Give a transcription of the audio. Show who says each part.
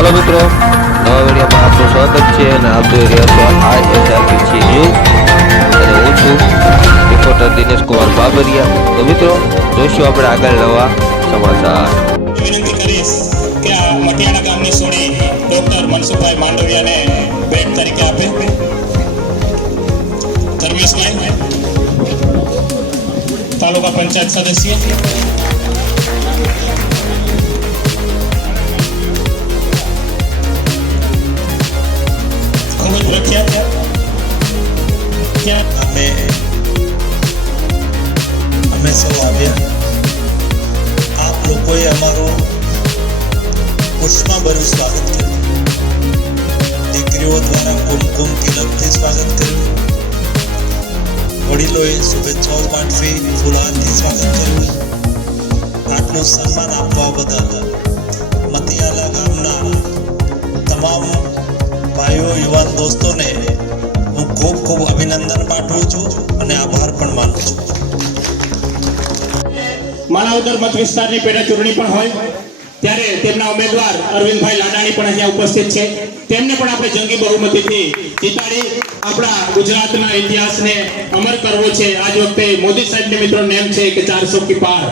Speaker 1: ચાલો મિત્રો, નવા વિડીયોમાં આપનું સ્વાગત છે અને આપ જોઈ રહ્યા છો આઈ એસ આર પી છે અને હું છું રિપોર્ટર દિનેશ કુમાર બાબરિયા. તો મિત્રો, જોઈશું આપણે આગળ નવા સમાચાર.
Speaker 2: વિનંતી કરીશ કે આ ગામની સોડી ડોક્ટર મનસુખભાઈ માંડવિયાને ભેટ તરીકે આપે. ધર્મેશભાઈ તાલુકા પંચાયત સદસ્ય. ત્યાં
Speaker 3: અમે અમે સૌ આવ્યા. આપ લોકોએ અમારું ઉષ્માભર્યું સ્વાગત કર્યું. દીકરીઓ દ્વારા કુમકુમ તિલકથી સ્વાગત કર્યું. વડીલોએ શુભેચ્છાઓ પાઠવી, ફુલહારથી સ્વાગત કર્યું. આટલું સન્માન આપવા બદલ મતિયાલા ગામના તમામ ભાઈઓ, યુવાન દોસ્તોને ખૂબ ખૂબ અભિનંદન પાઠવું છું અને આભાર પણ માનું છું.
Speaker 2: માણાવદર મત વિસ્તારની પેટા ચૂંટણી પણ હોય, ત્યારે તેમના ઉમેદવાર અરવિંદભાઈ લાડાણી પણ અહીંયા ઉપસ્થિત છે. તેમને પણ આપણે જંગી બહુમતીથી જીતાડી આપણા ગુજરાતના ઇતિહાસને અમર કરવો છે. આજ વખતે મોદી સાહેબને મિત્રો નેમ છે કે ચારસો કી પાર.